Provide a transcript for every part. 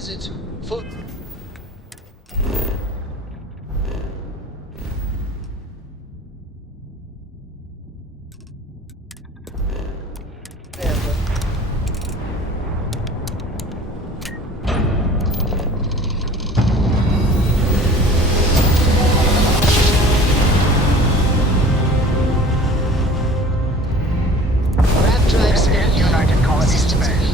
visit for... United Colonies Base.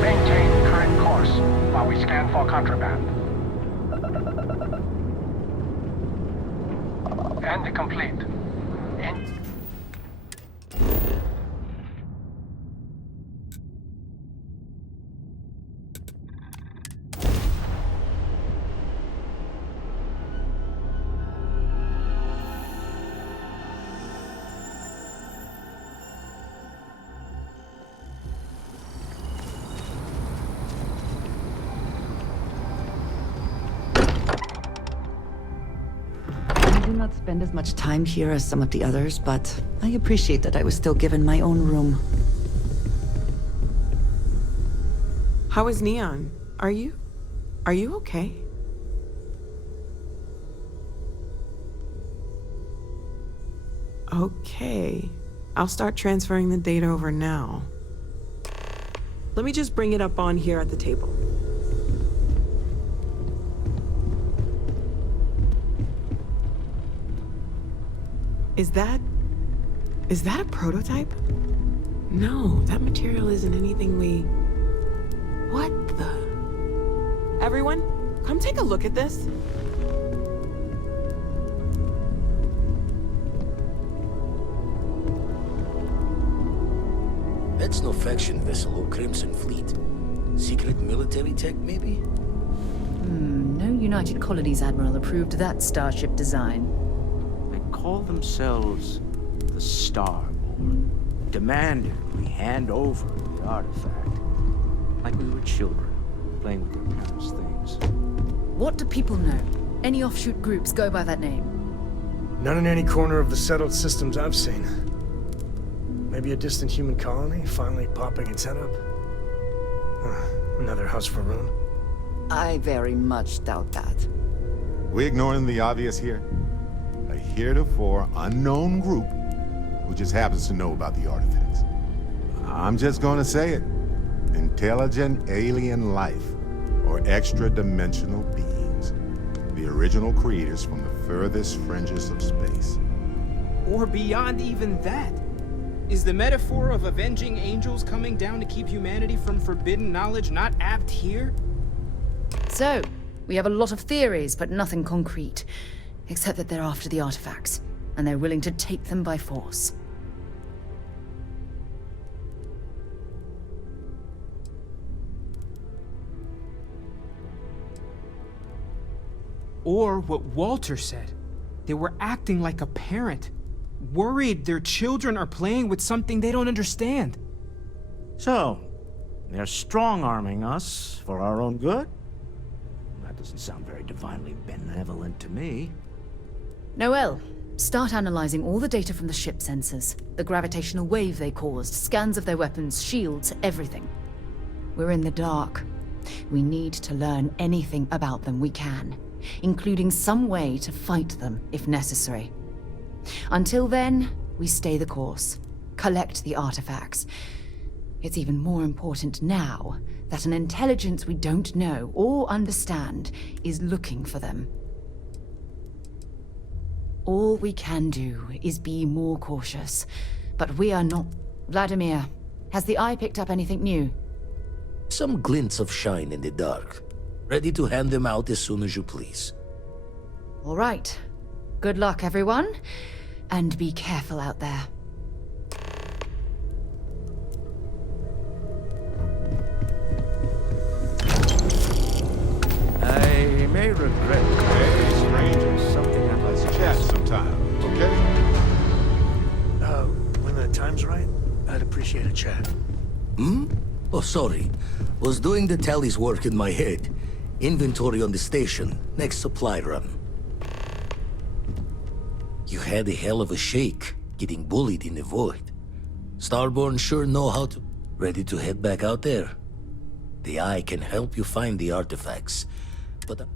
Maintain current course while we scan for contraband. And complete. I do not spend as much time here as some of the others, but I appreciate that I was still given my own room. How is Neon? Are you okay? Okay. I'll start transferring the data over now. Let me just bring it up on here at the table. Is that a prototype? No, that material isn't anything we... What the... Everyone, come take a look at this. That's no faction vessel or Crimson Fleet. Secret military tech, maybe? No United Colonies Admiral approved that starship design. They call themselves the Starborn, demanded we hand over the artifact. Like we were children, playing with their parents' things. What do people know? Any offshoot groups go by that name? None in any corner of the settled systems I've seen. Maybe a distant human colony finally popping its head up? Another house for Rune? I very much doubt that. We ignoring the obvious here? A heretofore unknown group who just happens to know about the artifacts. I'm just gonna say it. Intelligent alien life, or extra-dimensional beings. The original creators from the furthest fringes of space. Or beyond even that. Is the metaphor of avenging angels coming down to keep humanity from forbidden knowledge not apt here? So, we have a lot of theories, but nothing concrete. Except that they're after the artifacts, and they're willing to take them by force. Or what Walter said. They were acting like a parent. Worried their children are playing with something they don't understand. So, they're strong-arming us for our own good? That doesn't sound very divinely benevolent to me. Noel, start analyzing all the data from the ship sensors. The gravitational wave they caused, scans of their weapons, shields, everything. We're in the dark. We need to learn anything about them we can, including some way to fight them if necessary. Until then, we stay the course, collect the artifacts. It's even more important now that an intelligence we don't know or understand is looking for them. All we can do is be more cautious, but we are not... Vladimir, has the Eye picked up anything new? Some glints of shine in the dark. Ready to hand them out as soon as you please. All right. Good luck, everyone. And be careful out there. I may regret Hey, strangers. something I'd like Let's chat sometime, okay? When the time's right, I'd appreciate a chat. Hmm? Oh, sorry. Was doing the tallies work in my head. Inventory on the station, next supply run. You had a hell of a shake, getting bullied in the void. Starborn sure know how to... Ready to head back out there? The eye can help you find the artifacts, but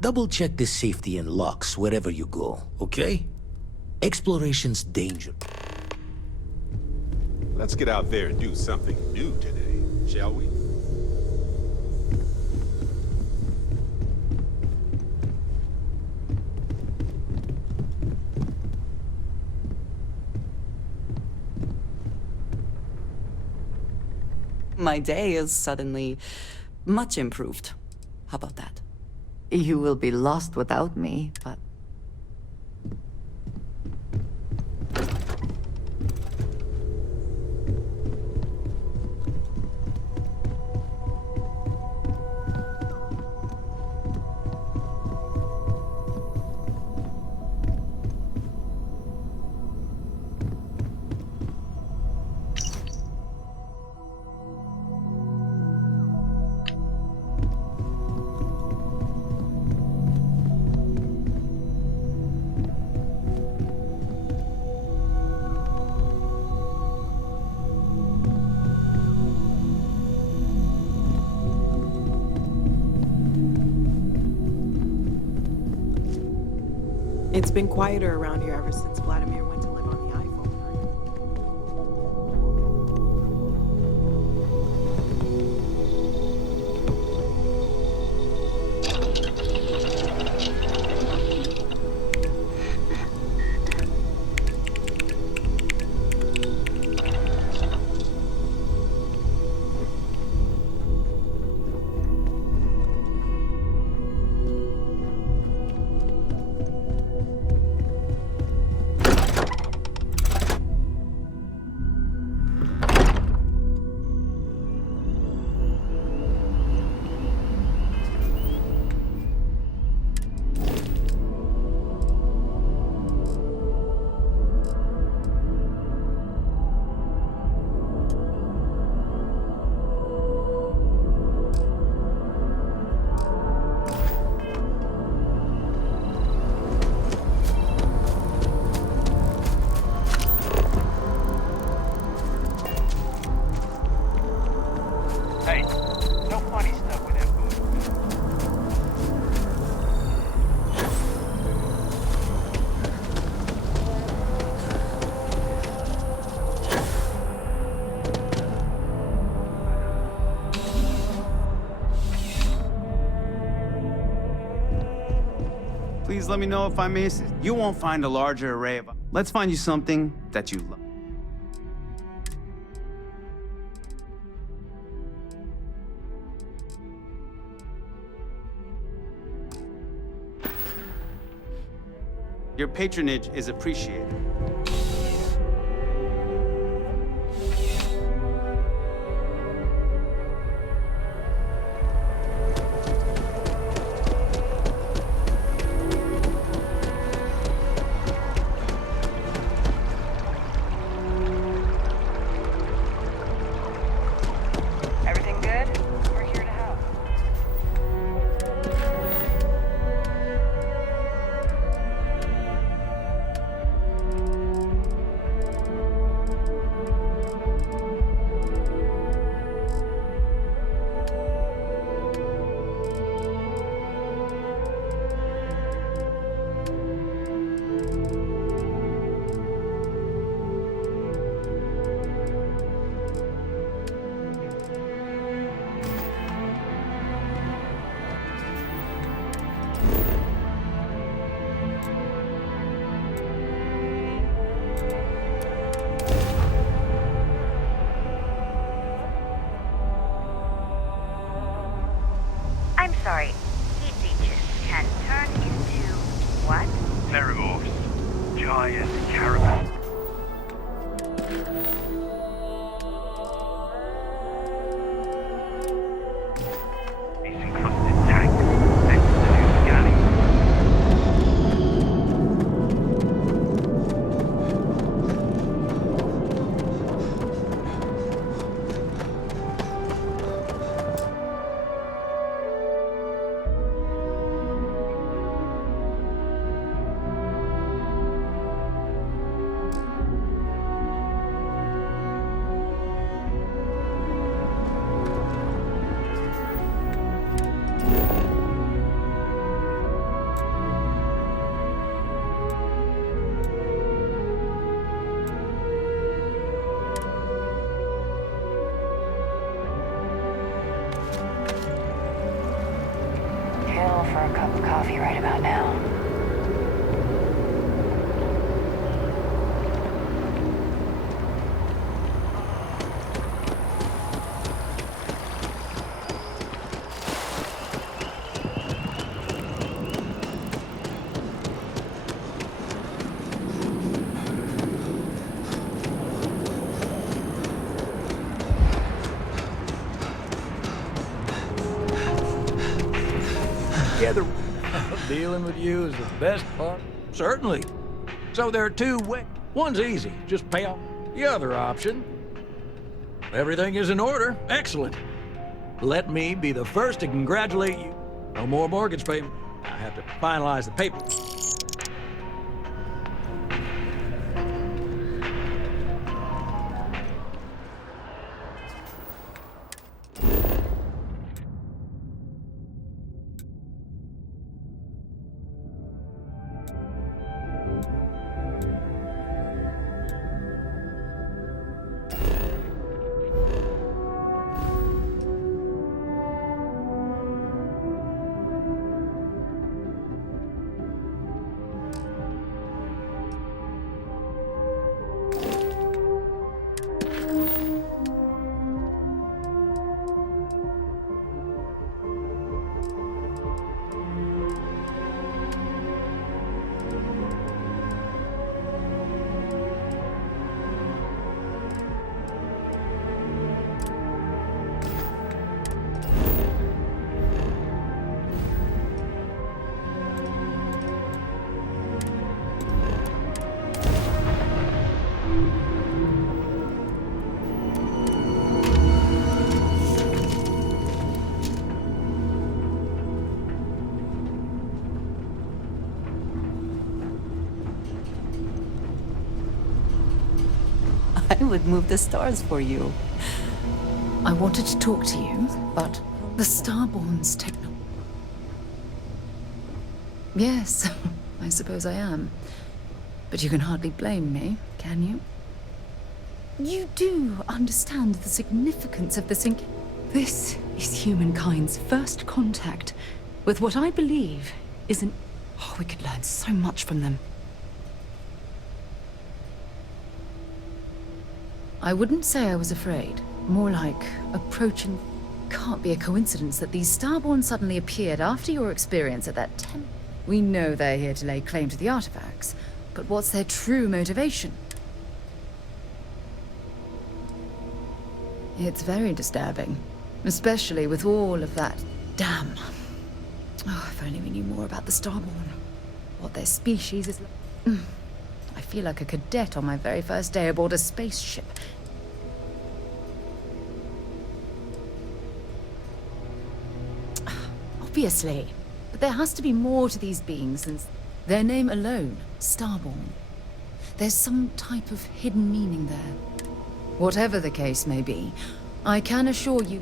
double-check the safety and locks wherever you go, okay? Exploration's danger. Let's get out there and do something new today, shall we? My day is suddenly much improved. How about that? You will be lost without me, but... It's been quieter around here ever since Vladimir went to live on the iPhone. Hey, no funny stuff with that book. Please let me know if I miss it. You won't find a larger array of... Let's find you something that you love. Your patronage is appreciated. Everything good? We're here to help. I'm sorry. Heat leeches can turn into what? Theramorphs. Giant caravan. These encrusted tanks next to the galley. chill for a cup of coffee right about now. Together, dealing with you is the best part. Certainly. So there are two ways. One's easy, just pay off. The other option, everything is in order. Excellent. Let me be the first to congratulate you. No more mortgage payment. I have to finalize the paper. I would move the stars for you. I wanted to talk to you, but the Starborn's Yes, I suppose I am. But you can hardly blame me, can you? You do understand the significance of the sync. This is humankind's first contact with what I believe is an... Oh, we could learn so much from them. I wouldn't say I was afraid. More like approaching... Can't be a coincidence that these Starborn suddenly appeared after your experience at that temple. We know they're here to lay claim to the artifacts, but what's their true motivation? It's very disturbing, especially with all of that. Damn. Oh, if only we knew more about the Starborn. What their species is like. I feel like a cadet on my very first day aboard a spaceship. Obviously. But there has to be more to these beings than their name alone, Starborn. There's some type of hidden meaning there. Whatever the case may be, I can assure you...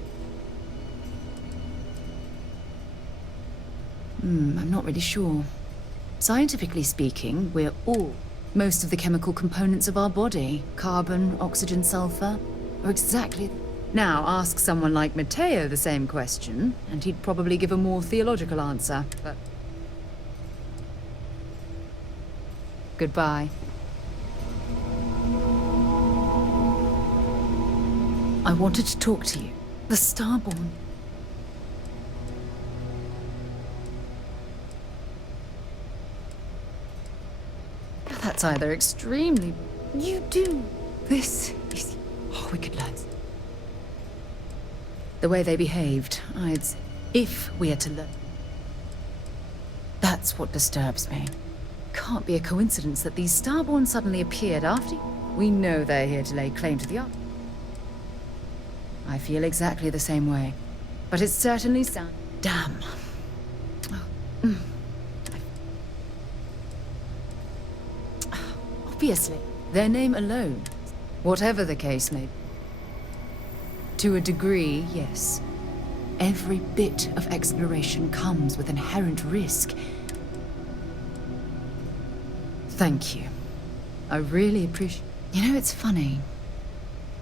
I'm not really sure. Scientifically speaking, we're all... Most of the chemical components of our body, carbon, oxygen, sulfur, are exactly... Now, ask someone like Matteo the same question, and he'd probably give a more theological answer, but... Goodbye. I wanted to talk to you. The Starborn. That's either extremely... You do. This is... Oh, we could learn. The way they behaved, I'd say, if we are to learn. That's what disturbs me. Can't be a coincidence that these Starborn suddenly appeared after... We know they're here to lay claim to the art. I feel exactly the same way. But it certainly sounds... Damn. Oh. Obviously, their name alone, whatever the case may be. To a degree, yes. Every bit of exploration comes with inherent risk. Thank you. I really appreciate... You know, it's funny.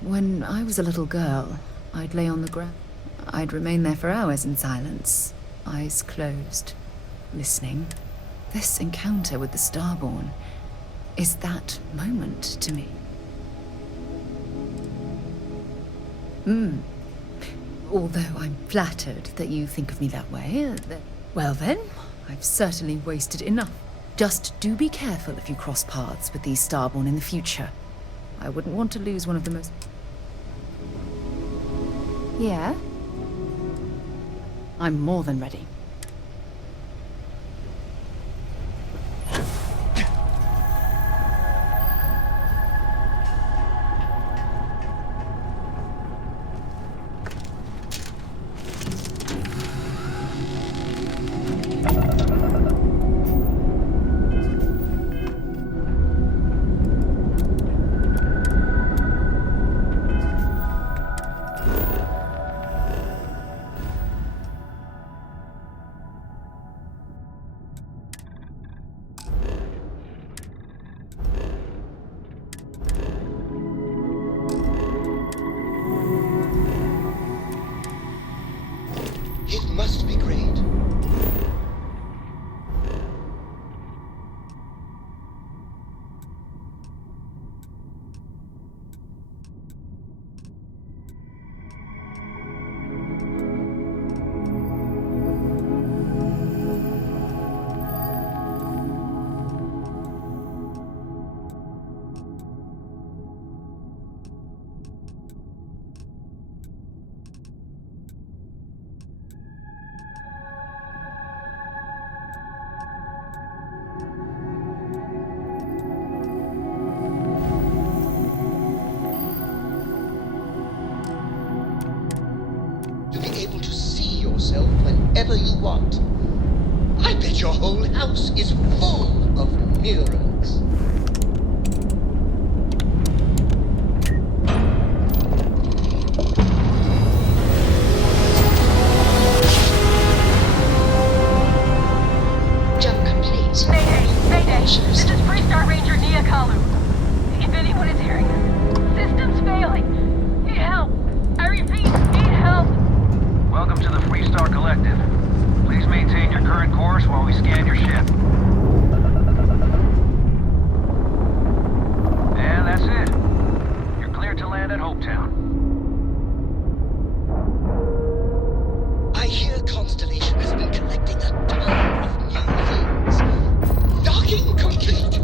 When I was a little girl, I'd lay on the ground. I'd remain there for hours in silence, eyes closed, listening. This encounter with the Starborn is that moment to me. Although I'm flattered that you think of me that way, well then, I've certainly wasted enough. Just do be careful if you cross paths with these Starborn in the future. I wouldn't want to lose one of the most... Yeah? I'm more than ready. It must be great. To be able to see yourself whenever you want. I bet your whole house is full of mirrors. Jump complete. Mayday! This is Freestar Ranger Nia Kalu. If anyone is hearing this, system's failing. Need help. I repeat, need help. Welcome to the Freestar Collective. Please maintain your current course while we scan your ship. And that's it. You're cleared to land at Hopetown. I hear Constellation has been collecting a ton of new things. Docking complete.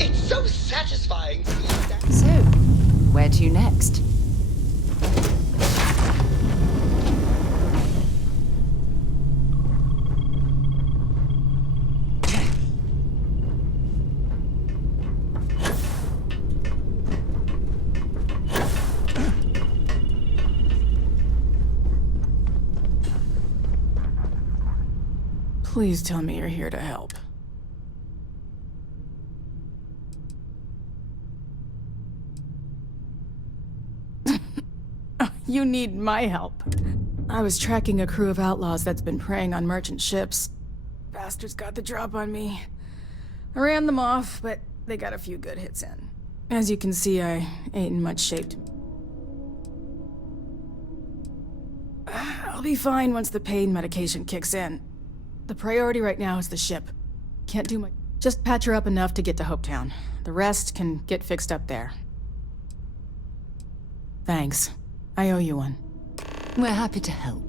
It's so satisfying to see that. So, where to next? Please tell me you're here to help. You need my help. I was tracking a crew of outlaws that's been preying on merchant ships. Bastards got the drop on me. I ran them off, but they got a few good hits in. As you can see, I ain't in much shape. I'll be fine once the pain medication kicks in. The priority right now is the ship. Can't do much. Just patch her up enough to get to Hopetown. The rest can get fixed up there. Thanks. I owe you one. We're happy to help.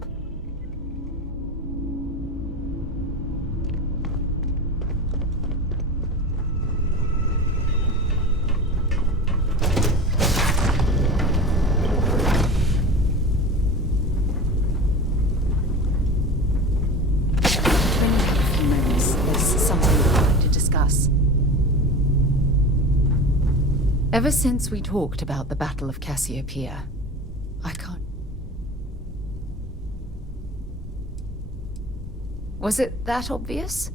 Ever since we talked about the Battle of Cassiopeia, I can't... Was it that obvious?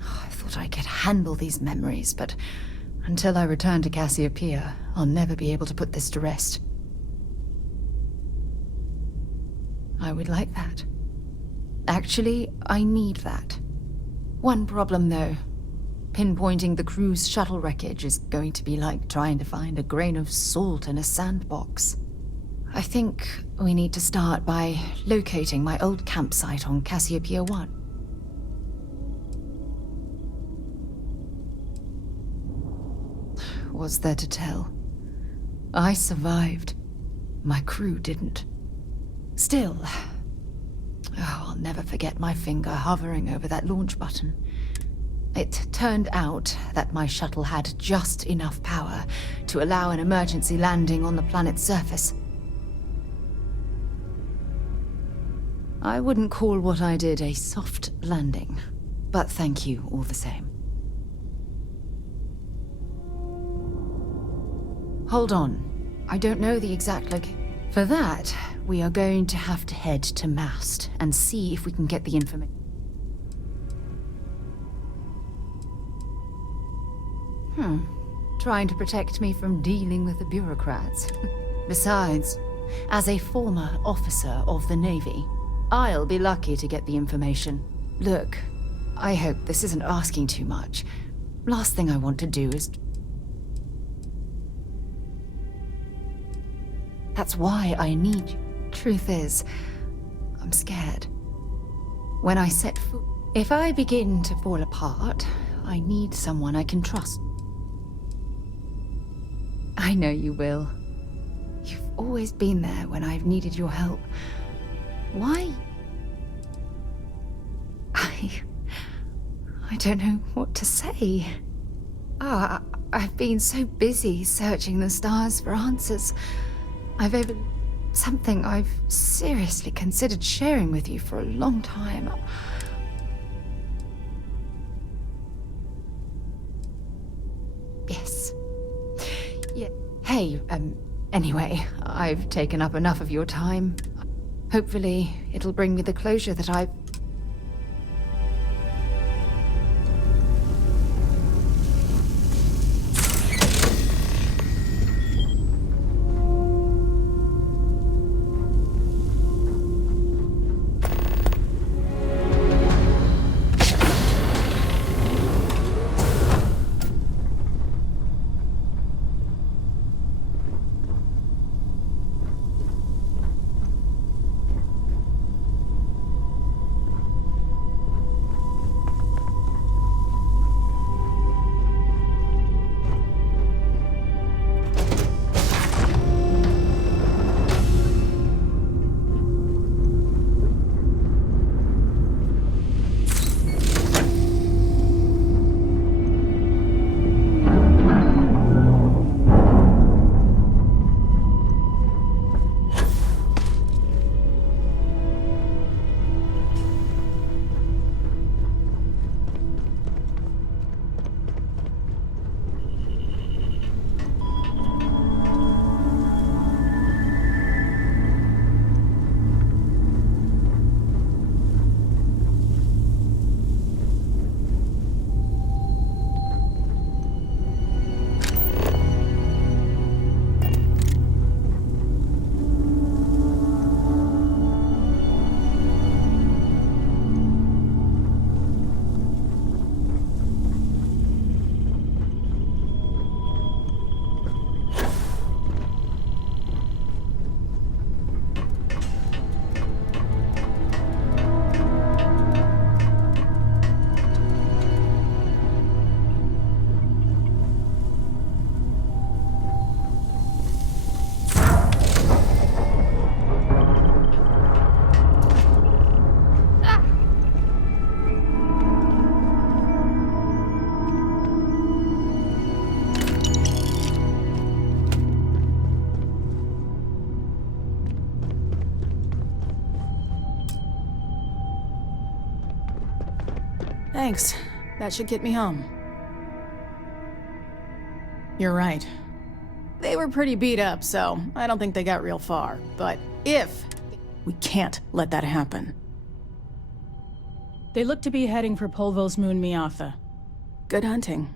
I thought I could handle these memories, but until I return to Cassiopeia, I'll never be able to put this to rest. I would like that. Actually, I need that. One problem, though. Pinpointing the crew's shuttle wreckage is going to be like trying to find a grain of salt in a sandbox. I think we need to start by locating my old campsite on Cassiopeia 1. What's there to tell? I survived. My crew didn't. Still, I'll never forget my finger hovering over that launch button. It turned out that my shuttle had just enough power to allow an emergency landing on the planet's surface. I wouldn't call what I did a soft landing, but thank you all the same. Hold on. I don't know the exact location. For that, we are going to have to head to Mast and see if we can get the information. Trying to protect me from dealing with the bureaucrats. Besides, as a former officer of the Navy, I'll be lucky to get the information. Look, I hope this isn't asking too much. Last thing I want to do is... That's why I need you. Truth is, I'm scared. When I set foot... If I begin to fall apart, I need someone I can trust. I know you will. You've always been there when I've needed your help. Why? I don't know what to say. I've been so busy searching the stars for answers. Something I've seriously considered sharing with you for a long time. Yes. Yeah. Hey, anyway, I've taken up enough of your time. Hopefully, it'll bring me the closure that I've... Thanks. That should get me home. You're right. They were pretty beat up, so I don't think they got real far. But we can't let that happen. They look to be heading for Polvo's moon Miatha. Good hunting.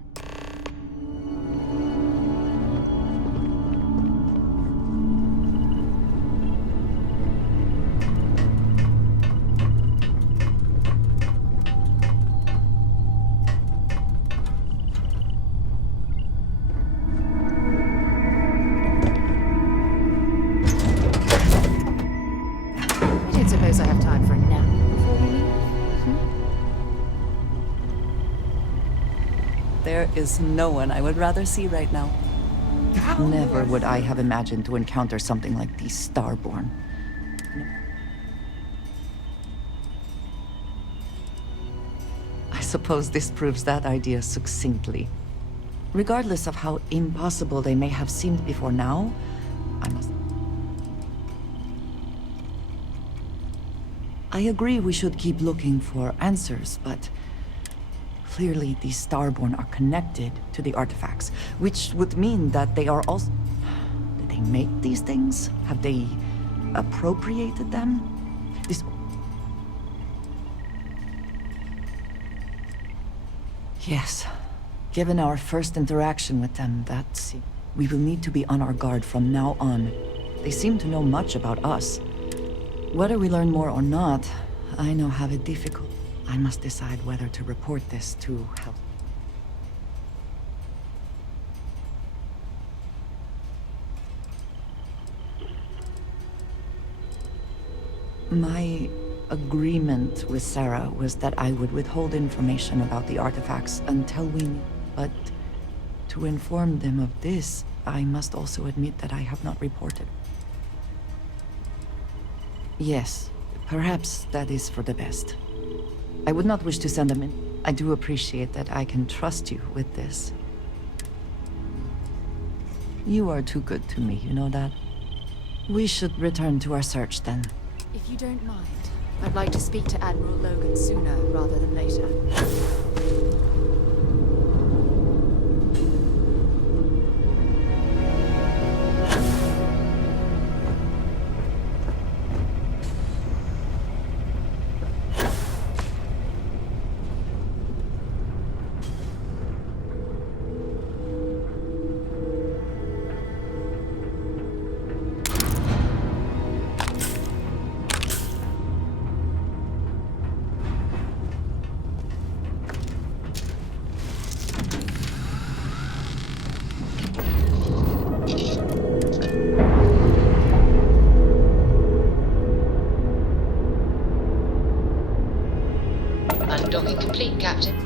suppose I have time for a nap before we leave? There is no one I would rather see right now. Never would I have imagined to encounter something like these Starborn. I suppose this proves that idea succinctly. Regardless of how impossible they may have seemed before now, I agree we should keep looking for answers, but clearly these Starborn are connected to the artifacts, which would mean that they are also... Did they make these things? Have they appropriated them? This... Yes. Given our first interaction with them, we will need to be on our guard from now on. They seem to know much about us. Whether we learn more or not, I now have it difficult. I must decide whether to report this to health. My agreement with Sarah was that I would withhold information about the artifacts until we knew. But to inform them of this, I must also admit that I have not reported. Yes, perhaps that is for the best. I would not wish to send them in. I do appreciate that I can trust you with this. You are too good to me, you know that? We should return to our search then. If you don't mind, I'd like to speak to Admiral Logan sooner rather than later. Undocking complete, Captain.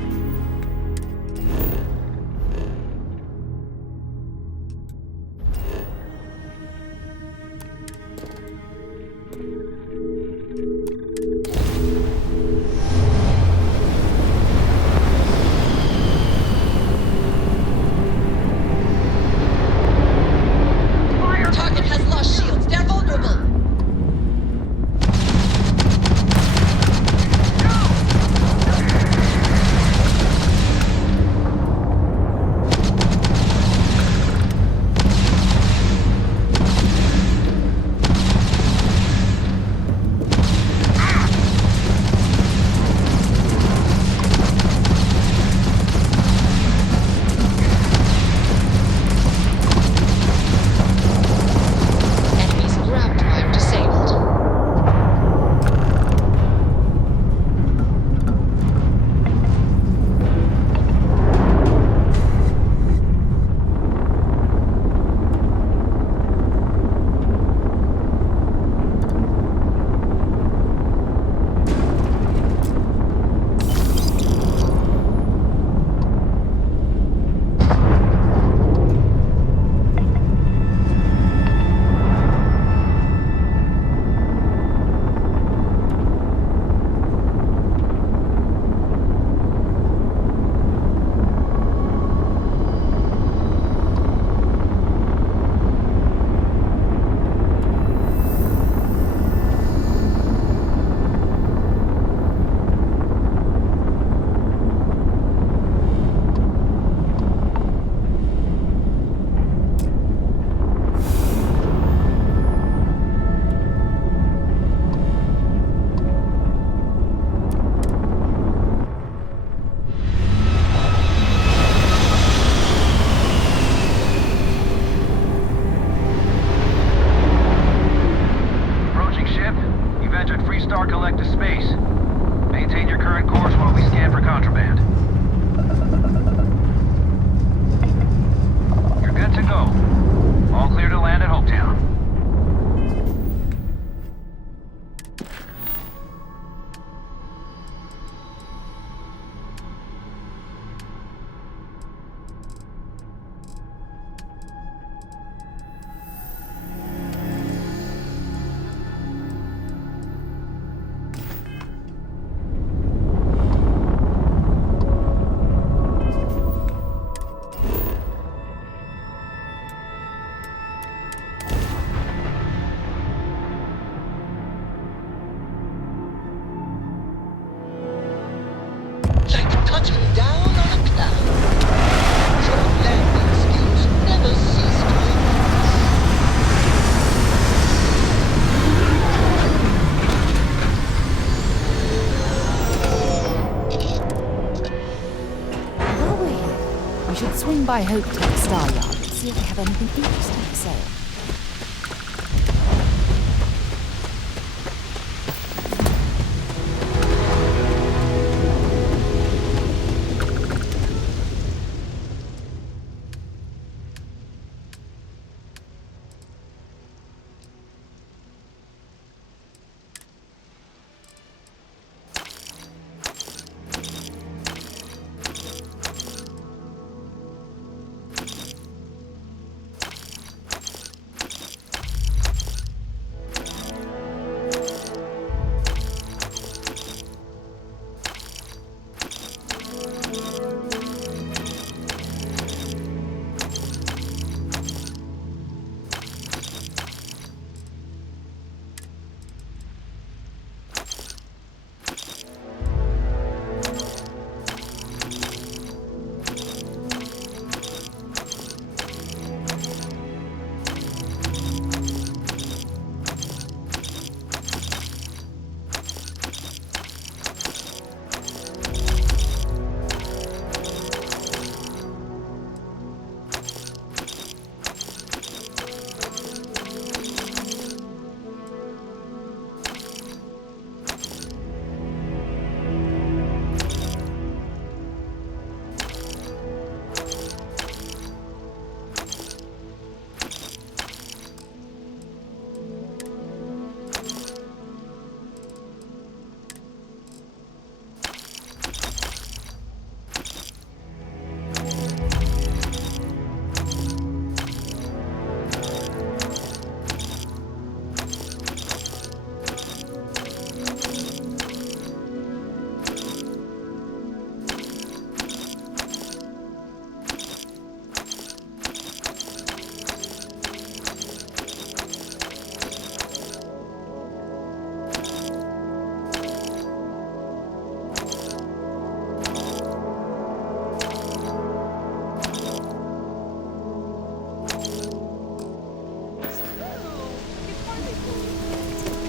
Target has lost shields. They're vulnerable. swing by Hope Tech Star Yard and see if they have anything interesting for sale.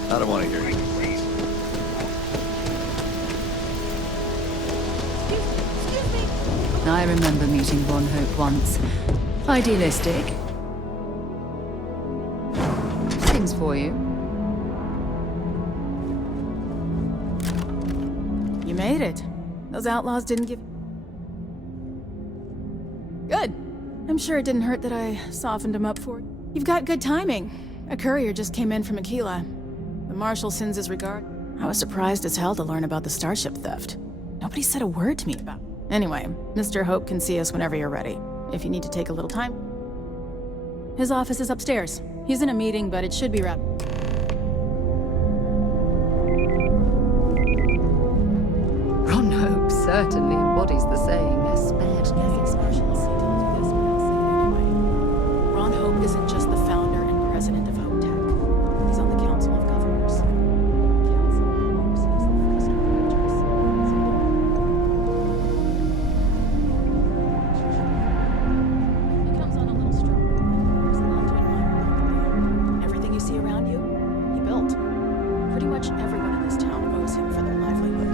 I don't want to hear you. I remember meeting Ron Hope once. Idealistic. Things for you. You made it. Those outlaws didn't give... Good. I'm sure it didn't hurt that I softened him up for you. You've got good timing. A courier just came in from Aquila. The Marshal sends his regard. I was surprised as hell to learn about the starship theft. Nobody said a word to me about it. Anyway, Mr. Hope can see us whenever you're ready. If you need to take a little time. His office is upstairs. He's in a meeting, but it should be wrapped. Ron Hope certainly embodies the saying, "They're spared no expressions." Ron Hope isn't just the founder and president of Hope Tech. He's on the Council of Governors. The council oversees the first Avengers. He comes on a little strong. There's a lot to admire about the man. Everything you see around you, he built. Pretty much everyone in this town owes him for their livelihood.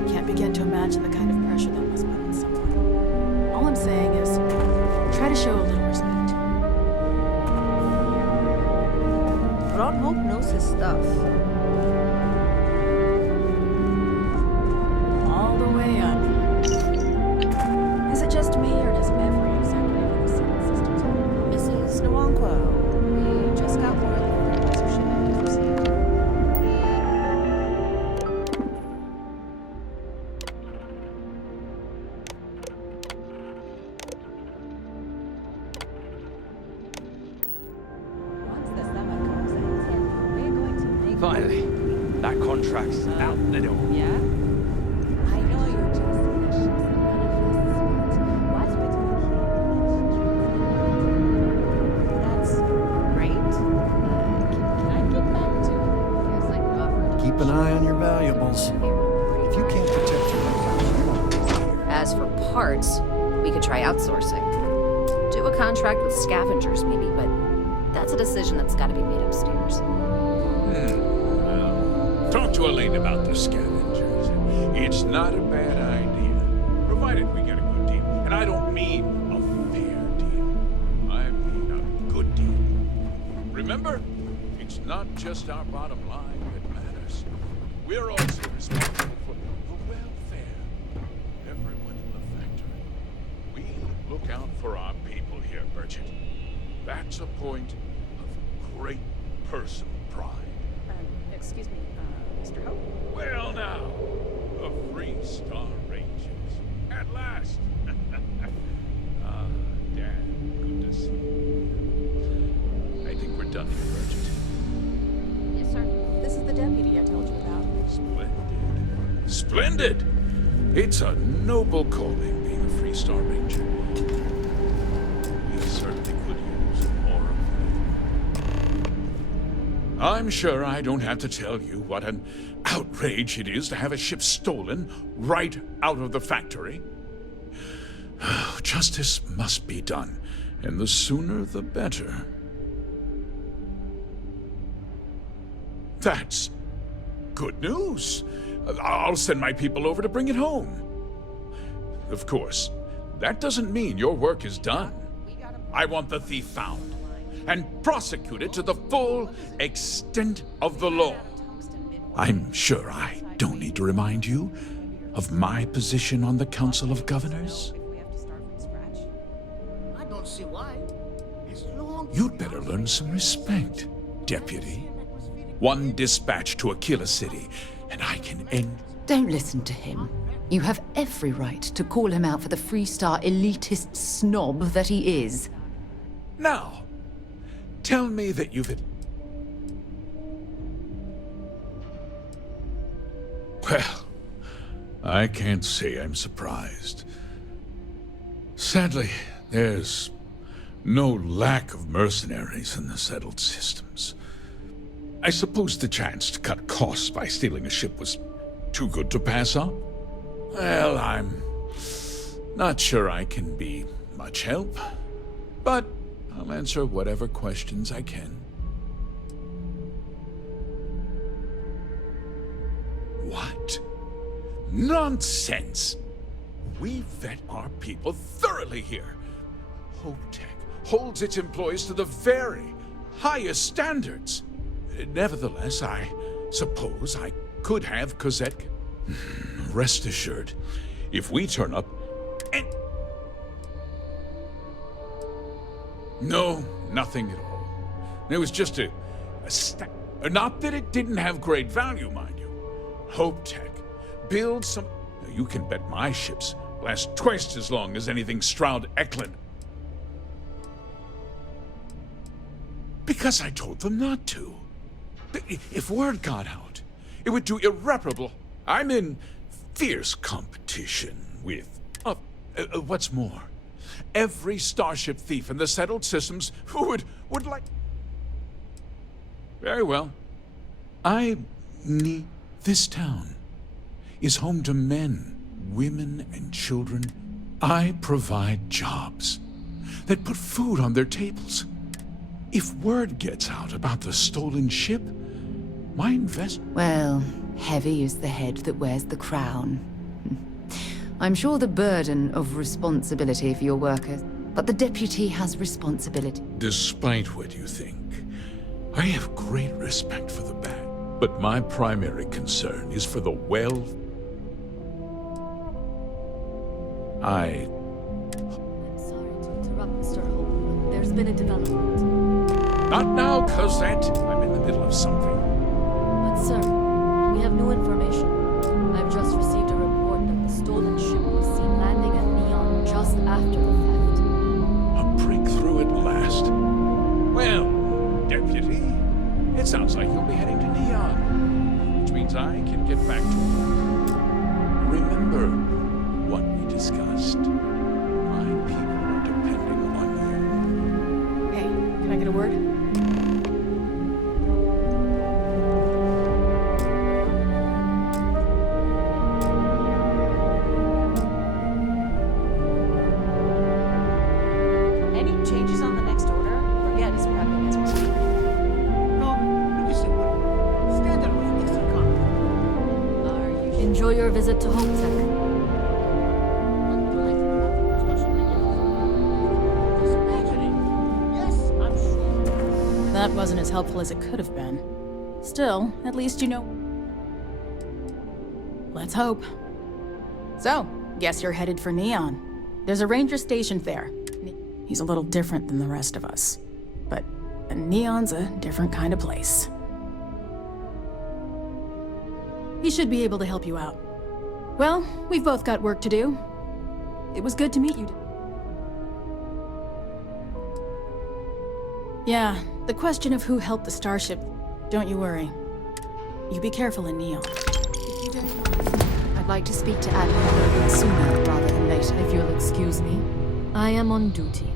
You can't begin to imagine the kind of pressure that must put on someone. All I'm saying is, try to show a little respect. Ron Hope knows his stuff. All the way up. Is it just me, or does every executive in the Senate system talk? Mrs. Nwankwo, we just got word that the ship is received. Finally, that contract's out the door. Yeah? I know you're just in the ships and manifests, but what's between here? That's great. Can I get back to it? Guess I could offer. Keep an eye on your valuables. If you can't protect your accounts, you won't be here. As for parts, we could try outsourcing. Do a contract with scavengers, maybe, but that's a decision that's got to be made upstairs. Well, talk to Elaine about the scavengers. It's not a bad idea, provided we get a good deal. And I don't mean a Remember, it's not just our bottom line that matters. We're also responsible for the welfare of everyone in the factory. We look out for our people here, Bridget. That's a point of great personal pride. Excuse me, Mr. Hope? Well now, the Free Star Rangers. At last! Ah, Dad, good to see you. I think we're done here, Bridget. Yes, sir. This is the deputy I told you about. Splendid. Splendid! It's a noble calling, being a Free Star Ranger. We certainly could use more of them. I'm sure I don't have to tell you what an outrage it is to have a ship stolen right out of the factory. Justice must be done, and the sooner the better. That's good news. I'll send my people over to bring it home. Of course, that doesn't mean your work is done. I want the thief found and prosecuted to the full extent of the law. I'm sure I don't need to remind you of my position on the Council of Governors. I don't see why. As long You'd better learn some respect, Deputy. One dispatch to Aquila City, and I can end... Don't listen to him. You have every right to call him out for the Freestar elitist snob that he is. Now, tell me that you've... Well, I can't say I'm surprised. Sadly, there's no lack of mercenaries in the settled systems. I suppose the chance to cut costs by stealing a ship was too good to pass up? Well, I'm not sure I can be much help, but I'll answer whatever questions I can. What? Nonsense! We vet our people thoroughly here. HopeTech holds its employees to the very highest standards. Nevertheless, I suppose I could have Cosette. Rest assured, if we turn up and... No, nothing at all. It was just not that it didn't have great value, mind you. HopeTech builds some... You can bet my ships last twice as long as anything Stroud Eklund. Because I told them not to. If word got out, it would do irreparable. I'm in fierce competition with... what's more, every starship thief in the settled systems who would like... Very well. I need... This town is home to men, women, and children. I provide jobs that put food on their tables. If word gets out about the stolen ship, my Well, heavy is the head that wears the crown. I'm sure the burden of responsibility for your workers, but the deputy has responsibility. Despite what you think, I have great respect for the bad. But my primary concern is for the I'm sorry to interrupt, Mr. Hope, but there's been a development. Not now, Cosette. I'm in the middle of something. But sir, we have new information. I've just received a report that the stolen ship was seen landing at Neon just after the theft. A breakthrough at last. Well, Deputy, it sounds like you'll be heading to Neon, which means I can get back to work. Remember what we discussed. My people are depending on you. Hey, can I get a word? Any changes on the next order? Forget his prepping as well. Enjoy your visit to HopeTech. That wasn't as helpful as it could have been. Still, at least you know. Let's hope. So, guess you're headed for Neon. There's a ranger stationed there. He's a little different than the rest of us. But Neon's a different kind of place. He should be able to help you out. Well, we've both got work to do. It was good to meet you. Yeah, the question of who helped the starship, don't you worry. You be careful in Neon. If you don't mind, I'd like to speak to Admiral Logan sooner rather than later, if you'll excuse me. I am on duty.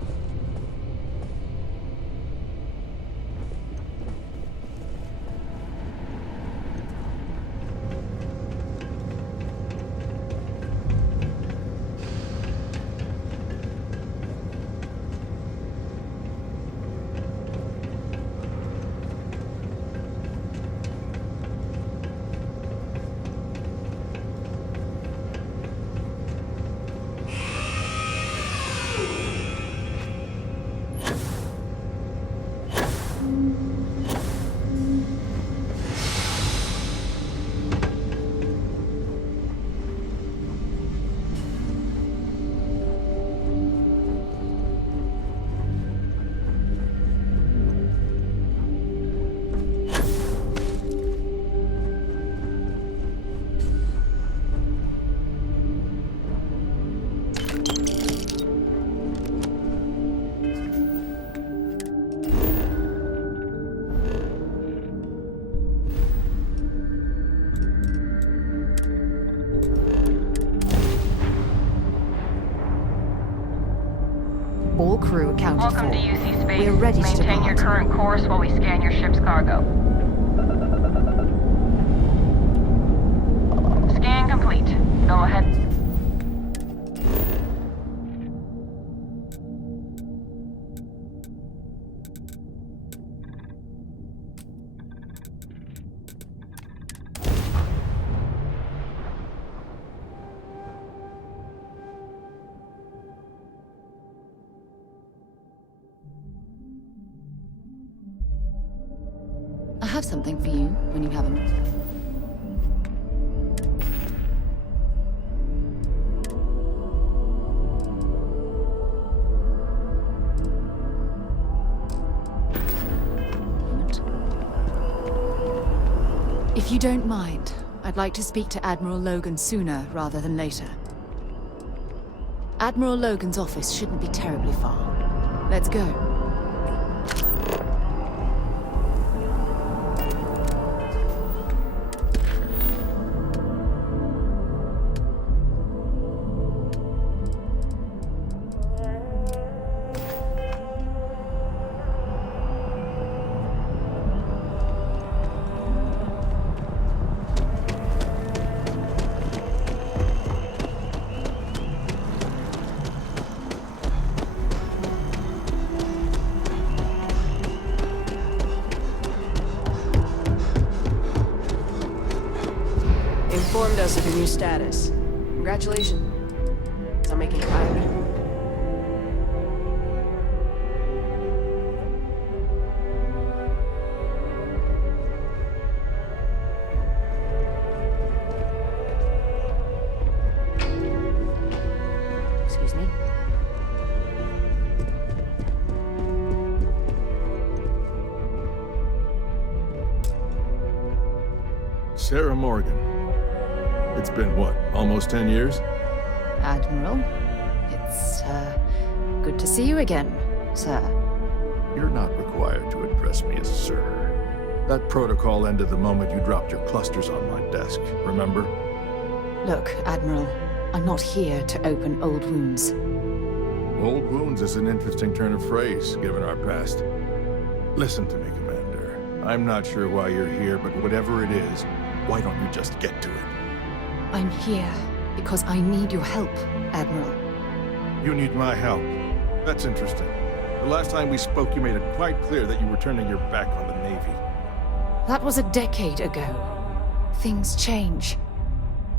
All crew accounted Welcome for. to UC Space. We're ready to Maintain your depart. current course while we scan your ship's cargo. Scan complete. Go ahead. I have something for you when you have a moment. If you don't mind, I'd like to speak to Admiral Logan sooner rather than later. Admiral Logan's office shouldn't be terribly far. Let's go. Informed us of your new status. Congratulations on making it out. Excuse me? Sarah Morgan. It's been what, almost 10 years? Admiral, it's, good to see you again, sir. You're not required to address me as sir. That protocol ended the moment you dropped your clusters on my desk, remember? Look, Admiral, I'm not here to open old wounds. Old wounds is an interesting turn of phrase, given our past. Listen to me, Commander. I'm not sure why you're here, but whatever it is, why don't you just get to it? I'm here because I need your help, Admiral. You need my help. That's interesting. The last time we spoke, you made it quite clear that you were turning your back on the Navy. That was a decade ago. Things change.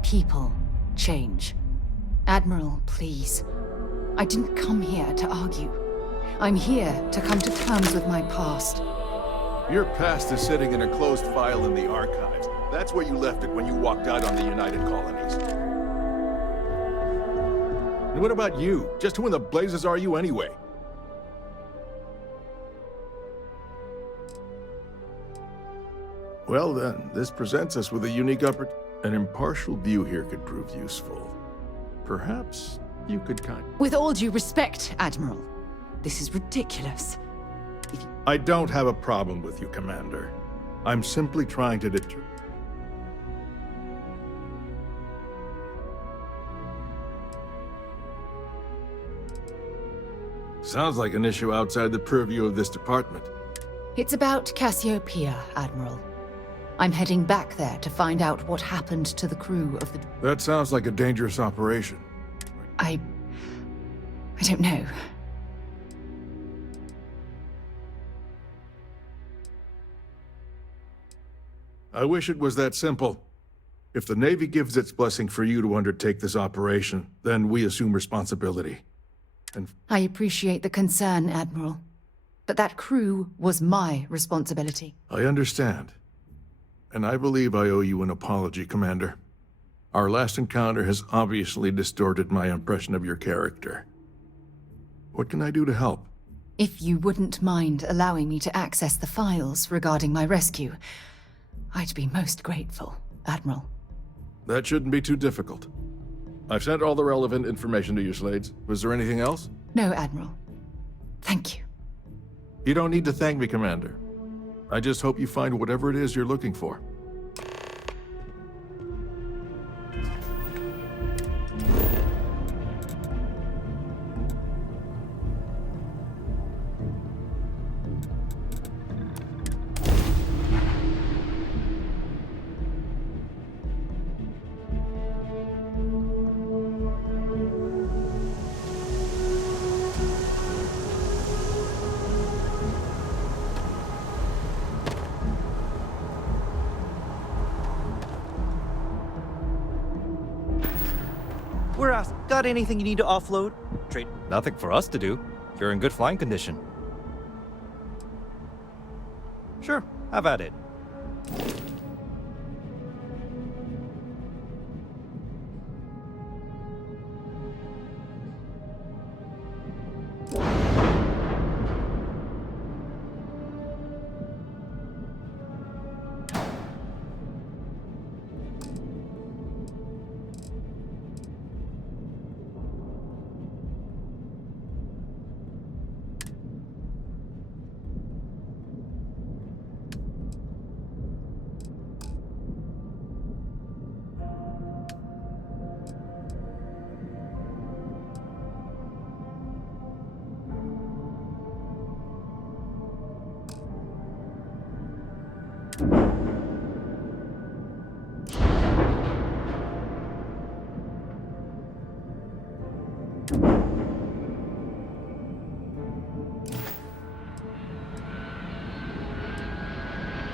People change. Admiral, please. I didn't come here to argue. I'm here to come to terms with my past. Your past is sitting in a closed file in the archives. That's where you left it when you walked out on the United Colonies. And what about you? Just who in the blazes are you anyway? Well then, this presents us with a unique opportunity. An impartial view here could prove useful. Perhaps you could With all due respect, Admiral, this is ridiculous. I don't have a problem with you, Commander. I'm simply trying to deter... Sounds like an issue outside the purview of this department. It's about Cassiopeia, Admiral. I'm heading back there to find out what happened to the crew of the... That sounds like a dangerous operation. I don't know. I wish it was that simple. If the Navy gives its blessing for you to undertake this operation, then we assume responsibility. And I appreciate the concern, Admiral. But that crew was my responsibility. I understand. And I believe I owe you an apology, Commander. Our last encounter has obviously distorted my impression of your character. What can I do to help? If you wouldn't mind allowing me to access the files regarding my rescue, I'd be most grateful, Admiral. That shouldn't be too difficult. I've sent all the relevant information to you, Slades. Was there anything else? No, Admiral. Thank you. You don't need to thank me, Commander. I just hope you find whatever it is you're looking for. We're asked, got anything you need to offload? Trade. Nothing for us to do. You're in good flying condition. Sure, have at it.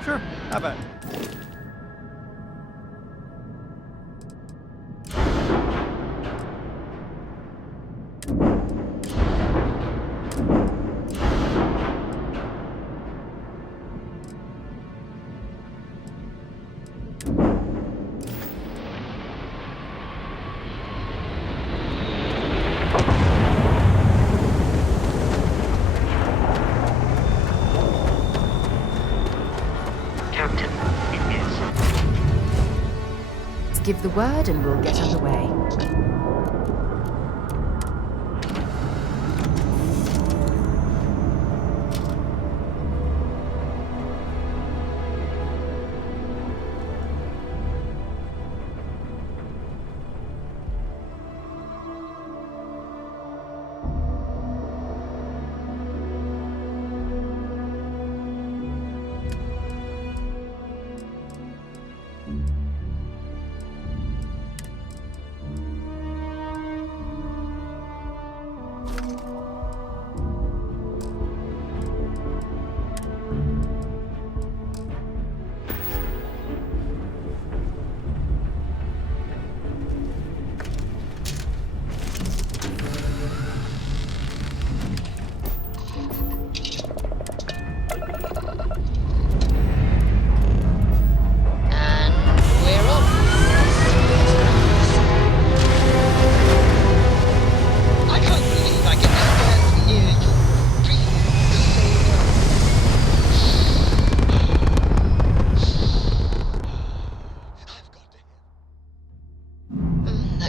Sure, have at it. Give the word and we'll get underway.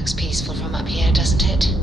looks peaceful from up here, doesn't it?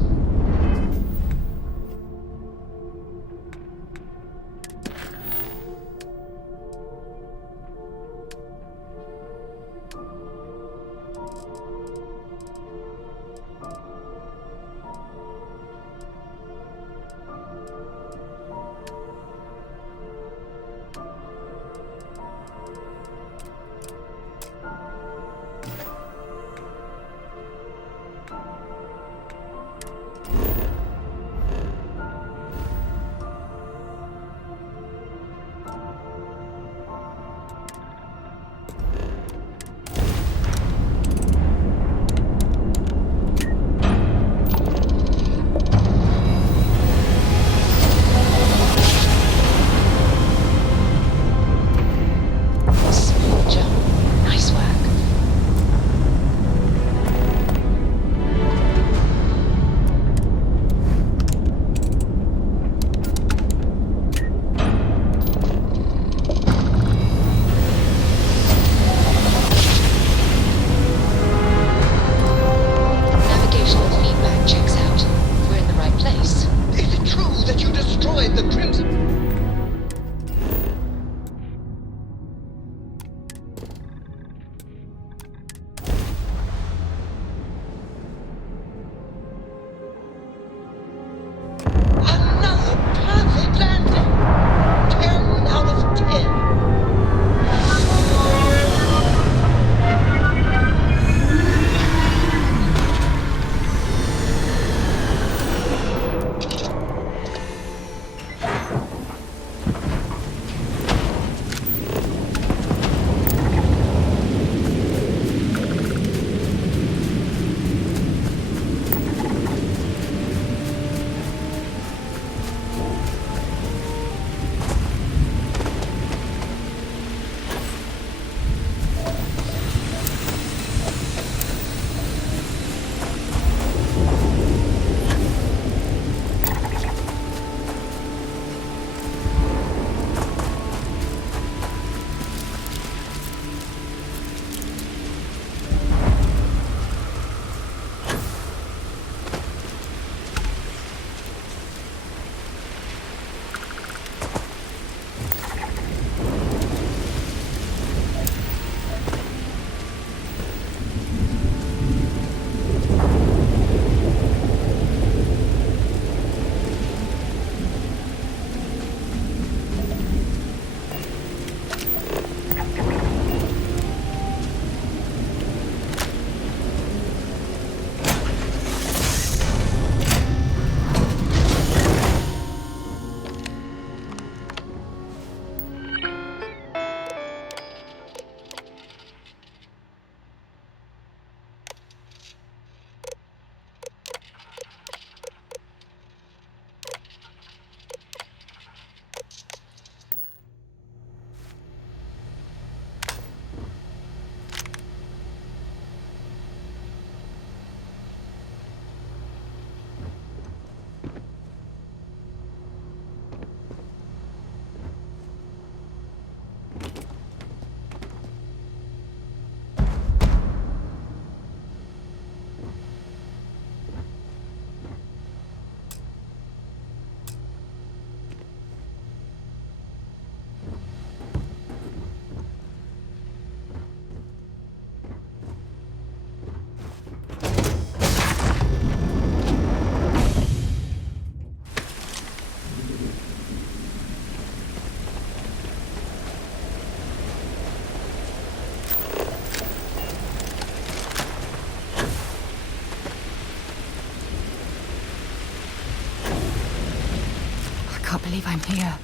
I can't believe I'm here.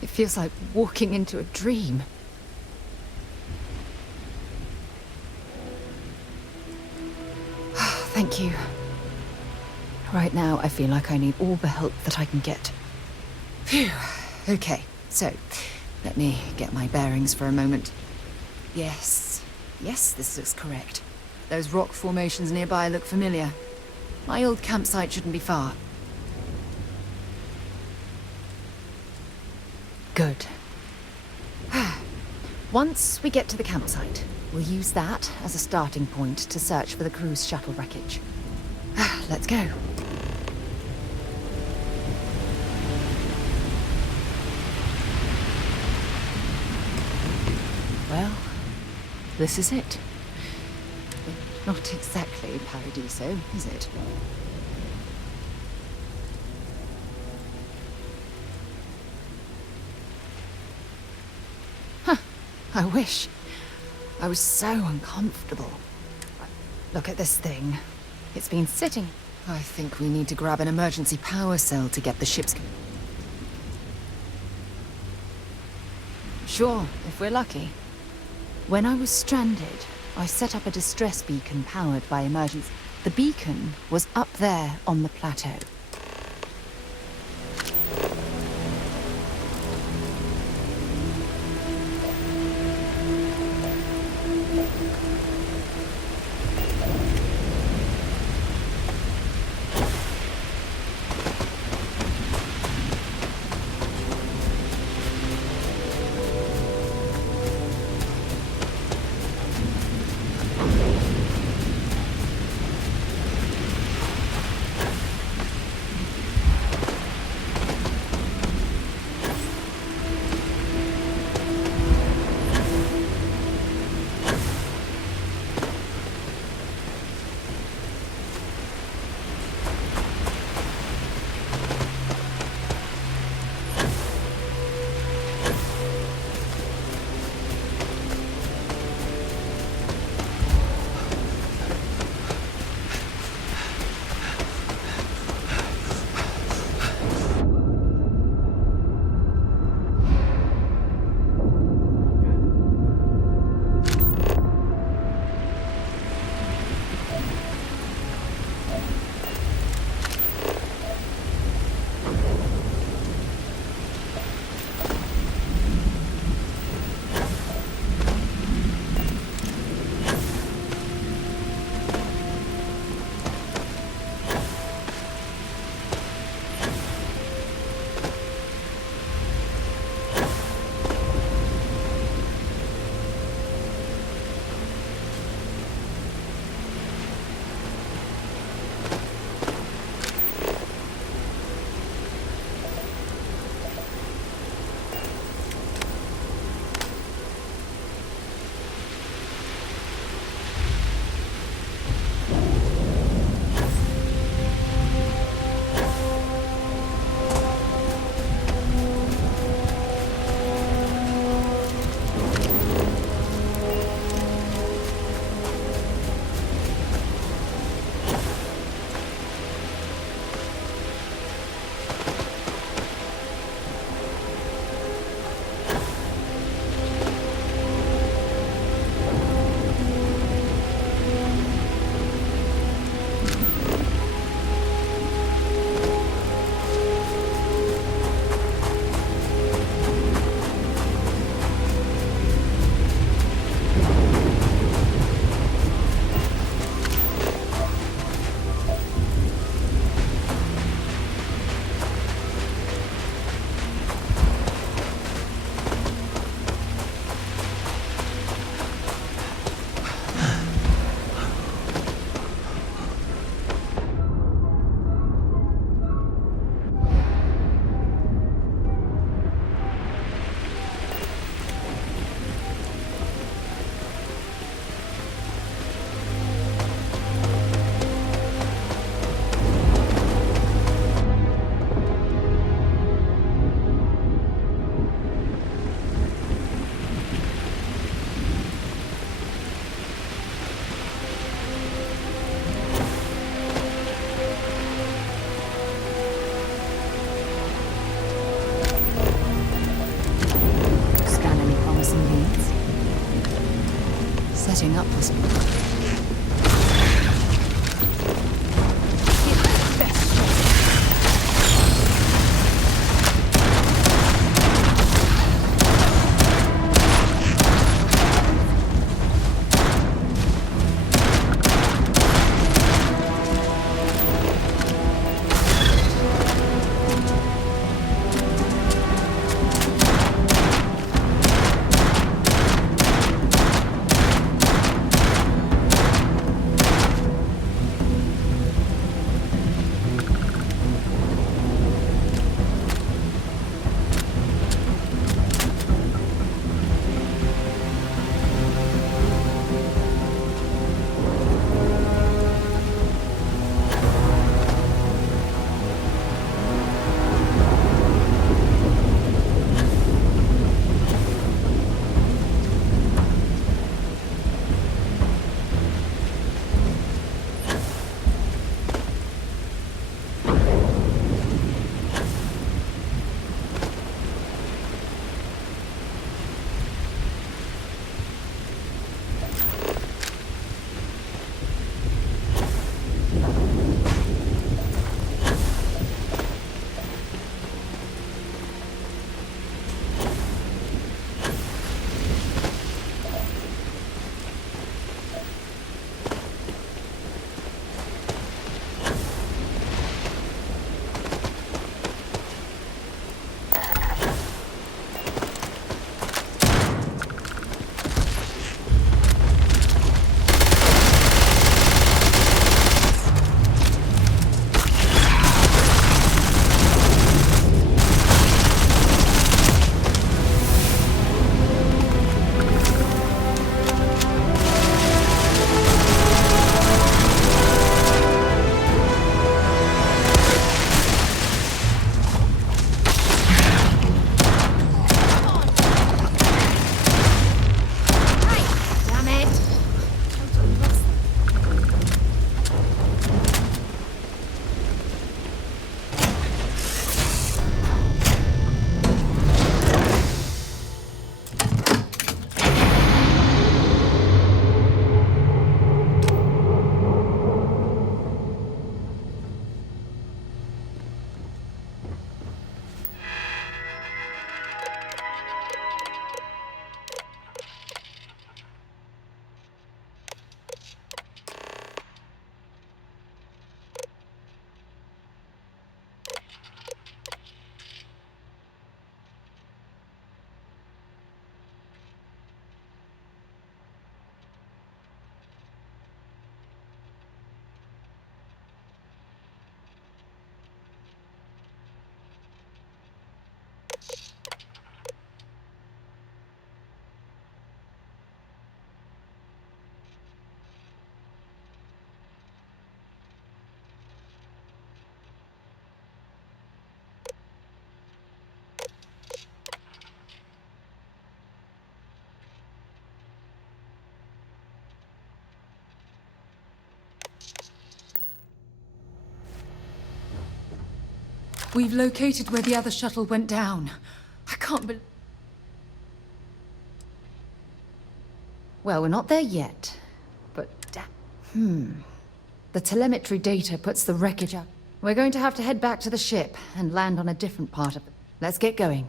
It feels like walking into a dream. Thank you. Right now, I feel like I need all the help that I can get. Phew. Okay, so let me get my bearings for a moment. Yes, this looks correct. Those rock formations nearby look familiar. My old campsite shouldn't be far. Good. Once we get to the campsite, We'll use that as a starting point to search for the cruise shuttle wreckage. Let's go. Well, this is it. Not exactly Paradiso, is it? Huh. I wish. I was so uncomfortable. Look at this thing. It's been sitting. I think we need to grab an emergency power cell to get the ship's... Sure, if we're lucky. When I was stranded, I set up a distress beacon powered by emergency. The beacon was up there on the plateau. We've located where the other shuttle went down. I can't believe... Well, we're not there yet, but... The telemetry data puts the wreckage up. We're going to have to head back to the ship and land on a different part of it. Let's get going.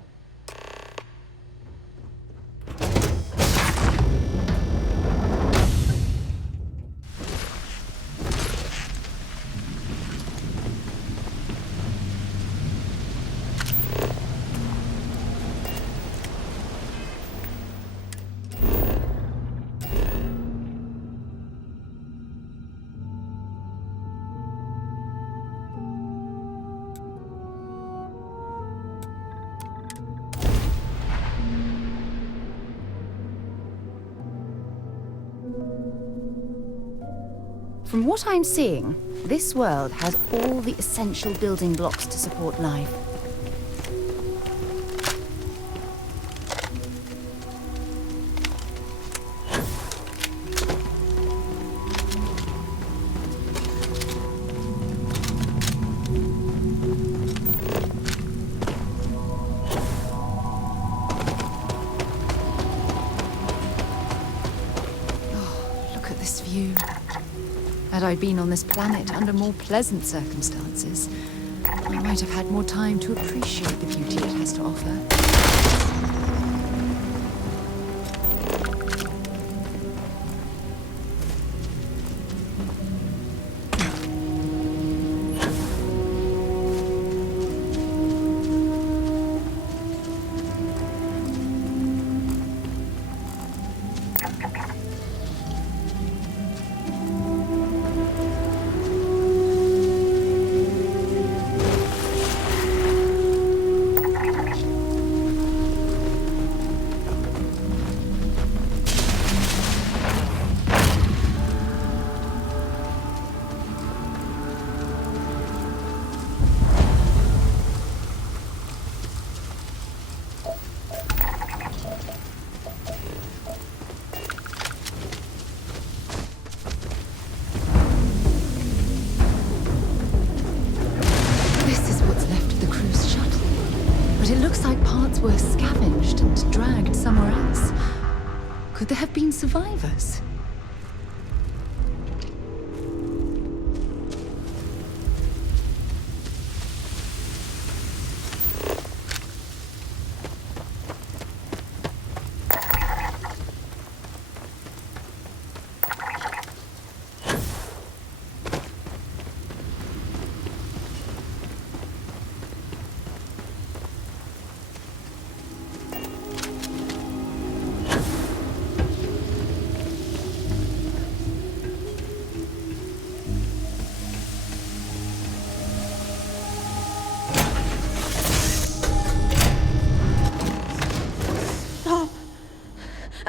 From what I'm seeing, this world has all the essential building blocks to support life. Oh, look at this view. Had I been on this planet under more pleasant circumstances, I might have had more time to appreciate the beauty it has to offer. Were scavenged and dragged somewhere else. Could there have been survivors?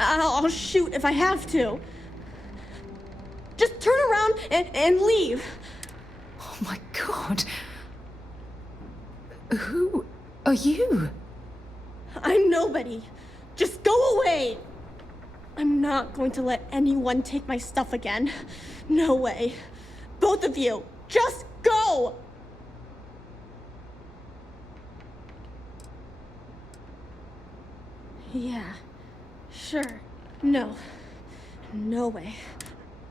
I'll shoot if I have to. Just turn around and leave. Oh my god. Who are you? I'm nobody. Just go away. I'm not going to let anyone take my stuff again. No way. Both of you, just go! Yeah, sure. No. No way.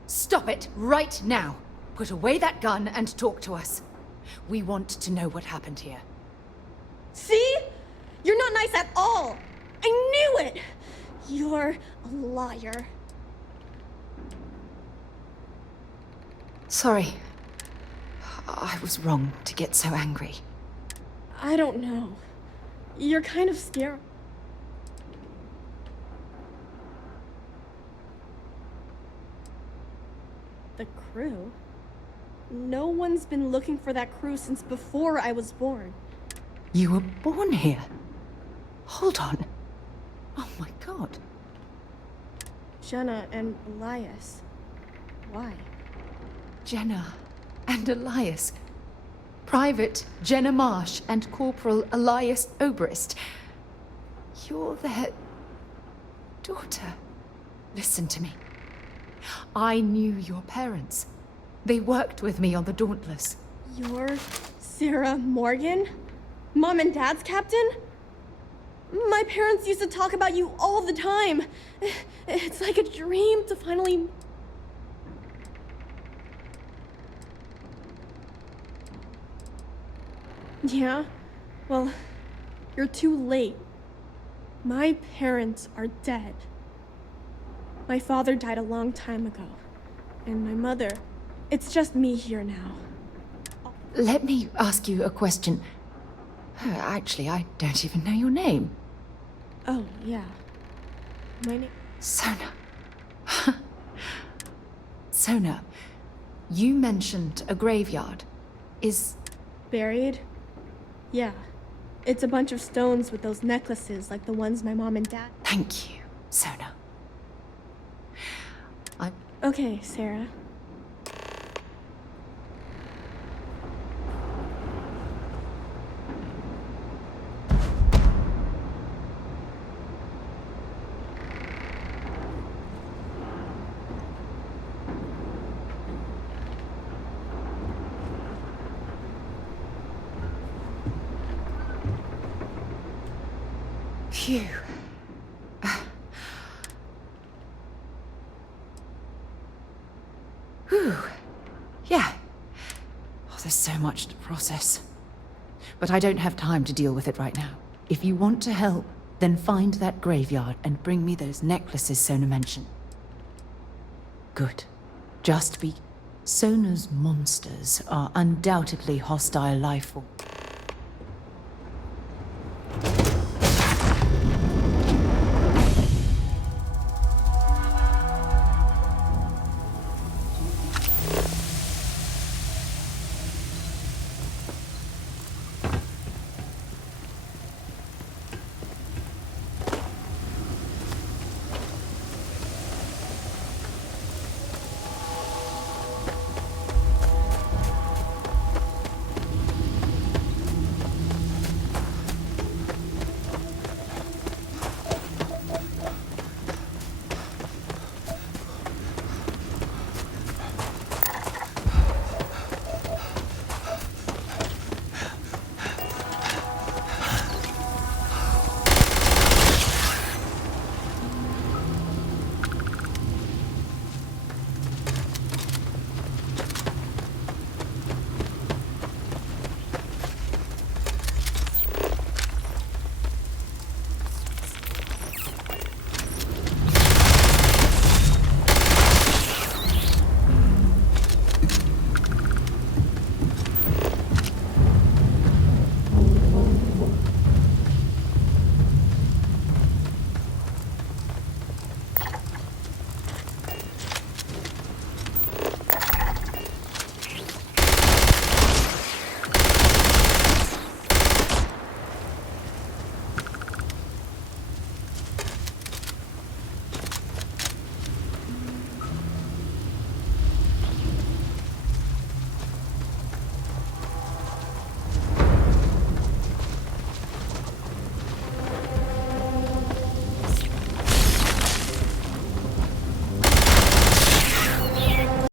Stop it right now. Put away that gun and talk to us. We want to know what happened here. See? You're not nice at all. I knew it. You're a liar. Sorry. I was wrong to get so angry. I don't know. You're kind of scary. The crew? No one's been looking for that crew since before I was born. You were born here? Hold on. Oh my god. Jenna and Elias. Why? Jenna and Elias. Private Jenna Marsh and Corporal Elias Obrist. You're their daughter. Listen to me. I knew your parents. They worked with me on the Dauntless. You're Sarah Morgan? Mom and Dad's captain? My parents used to talk about you all the time. It's like a dream to finally... Yeah? Well, you're too late. My parents are dead. My father died a long time ago. And my mother... It's just me here now. Let me ask you a question. Actually, I don't even know your name. Oh, yeah. My name... Sona. Sona, you mentioned a graveyard. Is... Buried? Yeah. It's a bunch of stones with those necklaces like the ones my mom and dad... Thank you, Sona. Okay, Sarah. Phew. Whew. Yeah. Oh, there's so much to process. But I don't have time to deal with it right now. If you want to help, then find that graveyard and bring me those necklaces Sona mentioned. Good. Just be... Sona's monsters are undoubtedly hostile life forms.